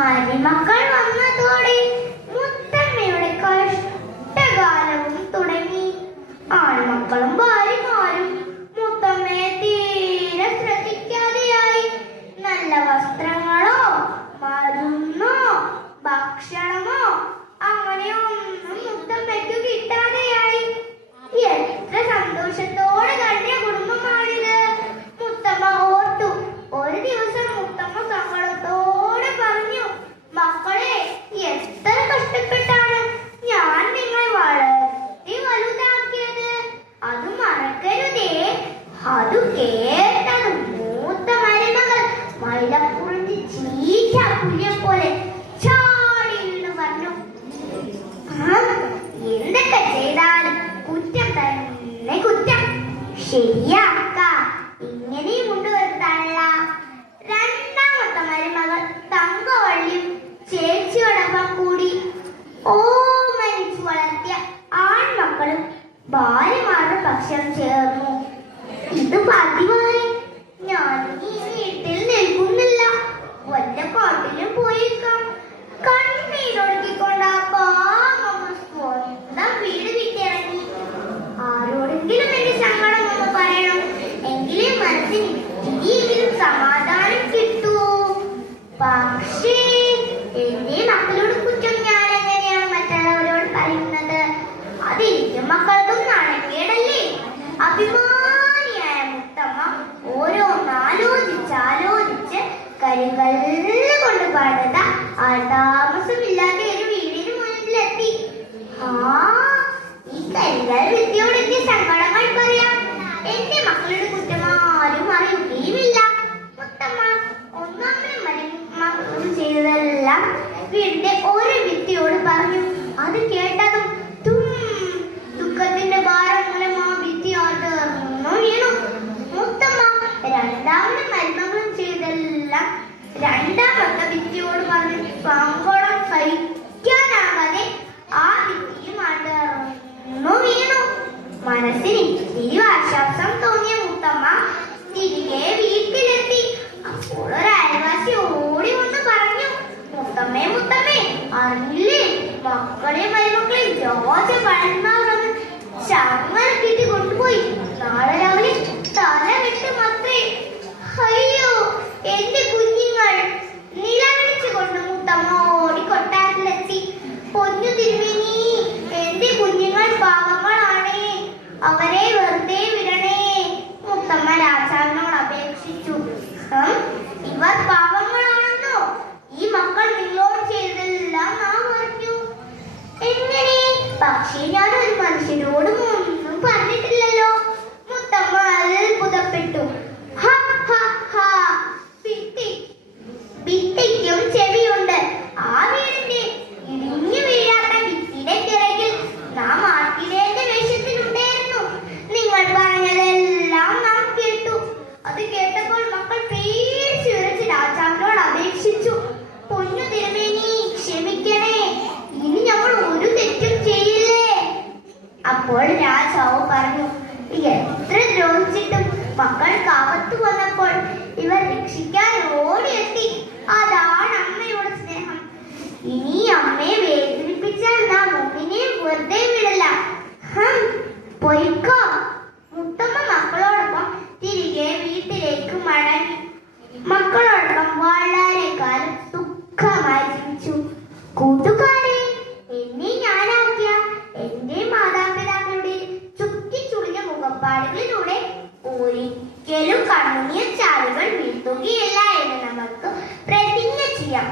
മരുമക്കൾ വന്നതോടെ മുത്തമ്മയുടെ കഷ്ടകാലവും തുടങ്ങി. ആൺമക്കളും ഭാര്യമാരും മുത്തമ്മയെ തീരെ ശ്രദ്ധിക്കാതെയായി. നല്ല വസ്ത്രങ്ങളോ മരുന്നോ ഭക്ഷണമോ അങ്ങനെയൊന്നും മുത്തമ്മയ്ക്ക് കിട്ടാതെയായി. എത്ര സന്തോഷത്തോടെ കഴിഞ്ഞ കുടുംബമാണിത്. മുത്തമ്മ ഓർത്തു. ഒരു ദിവസം മുത്തമ്മ സങ്കടത്തോടെ പറഞ്ഞു, മക്കളെ, എത്ര കഷ്ടപ്പെട്ടാണ് ഞാൻ നിങ്ങളെ വളർത്തി വലുതാക്കിയത്. അത് മറക്കരുതേ. അത് കേട്ടതും മൂത്ത മരുമകൾ മൈലപ്പുറത്ത് ചീറ്റ പുലിയെ പോലെ ചാടി എന്ന് പറഞ്ഞു, എന്തൊക്കെ ചെയ്താലും കുറ്റം തന്നെ കുറ്റം. ശരിയാക്ക, ഇങ്ങനെയും കൊണ്ടുവരുത്താനുള്ള. രണ്ടാമത്തെ മരുമകൾ തങ്കവള്ളിയും ചേച്ചിയോടൊപ്പം കൂടി ഓമനിച്ചു വളർത്തിയ ആൺമക്കളും ഭാര്യമാരുടെ പക്ഷം ചേർന്നു. ഇത് പതിവായി. ഞാൻ ഈ വീട്ടിൽ നിൽക്കുന്നില്ല, വല്ല കാട്ടിലും പോയേക്കാം. കണ്ണീരൊഴുക്കിക്കൊണ്ട് ആ പാവം സ്വന്തം വീട് വിട്ടിറങ്ങി. ആരോടെങ്കിലും എന്റെ സങ്കടം ഒന്ന് പറയണം, എങ്കിലേ മനസ്സിന് ഇനിയെങ്കിലും സമാധാനം കിട്ടൂ. പക്ഷേ എന്റെ മക്കളോട് കുറ്റം ഞാൻ എങ്ങനെയാണ് മറ്റുള്ളവരോട് പറയുന്നത്? അതെനിക്കും മക്കൾക്കും നാണക്കേടല്ലേ? അഭിമാനിയായ മുത്തമ്മ ഓരോന്നാലോചിച്ചാലോചിച്ച് കരികല്ല് കൊണ്ട് പണിത ആൾതാമസമില്ലാതെ ഒരു വീടിന് മുന്നിലെത്തി. ഈ കരികൽ വിദ്യയോട് എന്റെ സങ്കടങ്ങൾ പറയാം. എന്റെ മക്കളുടെ കുറ്റമാരും അറിയുകയുമില്ല. മുത്തമ്മ ഒന്നാമനും മക്കളും ചെയ്തതെല്ലാം വീടിന്റെ ഒരു വിദ്യയോട് പറഞ്ഞു. അത് കേട്ടതും ദുഃഖത്തിന്റെ ഭാരം മൂലം ആ വിദ്യ ആർന്നു വീണു. മുത്തമ്മ രണ്ടാമനും മരുമകളും ചെയ്തെല്ലാം രണ്ടാമത്തെ വിദ്യയോട് പറഞ്ഞു. സങ്കടം സഹിക്കാനാകാതെ ആ വിദ്യയും ആർന്നു വീണു. മനസ്സിന് ഇത്തിരി ആശ്വാസം തോന്നിയ മുത്തമ്മ തിരികെ വീട്ടിലെത്തി. അപ്പോൾ ഒരു അയൽവാസി ഓടി വന്ന് പറഞ്ഞു, മുത്തമ്മേ മുത്തമ്മേ, അറിയില്ലേ, മക്കളെ മരുമക്കളെ വ്യാജ ചങ്ങലക്കിട്ട് കൊണ്ടുപോയി. നാളെ രാവിലെ തല വെട്ടുമത്രേ. അയ്യോ, എന്റെ കുഞ്ഞുങ്ങൾ! നിലവിളിച്ചുകൊണ്ട് മുത്തമ്മ ഓടി കൊട്ടാരത്തിലെത്തി. പൊന്നു തിരുമേനി, എന്റെ കുഞ്ഞുങ്ങൾ പാവങ്ങളാണേ, അവരെ വെറുതെ വിടണേ. മുത്തമ്മ രാജാവിനോട് അപേക്ഷിച്ചു. ഇവർ പാവങ്ങളാണെന്നോ? ഈ മക്കൾ നിങ്ങളോട് ചെയ്തതെല്ലാം നാം പറഞ്ഞു. എങ്ങനെ? പക്ഷേ ഞാൻ ഒരു മനുഷ്യനോടും ഒന്നും പറഞ്ഞിട്ടില്ലല്ലോ. മുത്തമ്മ അത്ഭുതപ്പെട്ടു. ഭിത്തിക്കും ചെവിയുണ്ട്. ആ വീടിന്റെ ഇടിഞ്ഞു വീഴാത്ത ഭിത്തിയുടെ പിറകിൽ നാം ആട്ടിടേന്റെ വേഷത്തിലുണ്ടായിരുന്നു. നിങ്ങൾ പറഞ്ഞതെല്ലാം നാം കേട്ടു. അത് കേട്ടപ്പോൾ മക്കൾ പേടിച്ചു വിറച്ച് രാജാവിനോട് അപേക്ഷിച്ചു. പൊന്നു തിരുമേനി, ക്ഷമിക്കണേ, ഇനി നമ്മൾ ഒരു തെറ്റും ചെയ്യില്ലേ. അപ്പോൾ രാജാവ് പറഞ്ഞു, എത്ര ദ്രോഹിച്ചിട്ടും മക്കൾ കാവത്തു വന്നപ്പോൾ ഇവർ രക്ഷിക്കാൻ ഓടിയെത്തി. അതാണ് അമ്മയുടെ സ്നേഹം. ഇനി അമ്മയെ വേദനിപ്പിച്ചാൽ നാം ഒന്നിനെ വെറുതെ വിടില്ല. പൊയ്ക്കോ. മുത്തമ്മ മക്കളോടൊപ്പം തിരികെ വീട്ടിലേക്ക് മടങ്ങി. മക്കളോടൊപ്പം വളരെ കാലം സുഖമായി ജീവിച്ചു. കൂട്ടുകാരെ, എന്നെ ഞാനാക്കിയ എന്റെ മാതാപിതാക്കളുടെ ചുറ്റിച്ചുളിഞ്ഞ മുഖപ്പാടുകളിലൂടെ ഒരിക്കലും കണ്ണുനീർ ചാലുകൾ വീഴ്ത്തുകയില്ല എന്ന് നമുക്ക് പ്രതിജ്ഞ ചെയ്യാം.